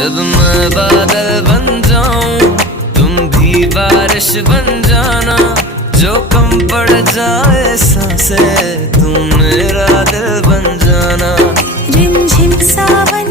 जब मैं बादल बन जाऊं तुम भी बारिश बन जाना, जो कम पड़ जाए सांसें तुम मेरा दिल बन जाना। रिमझिम सावन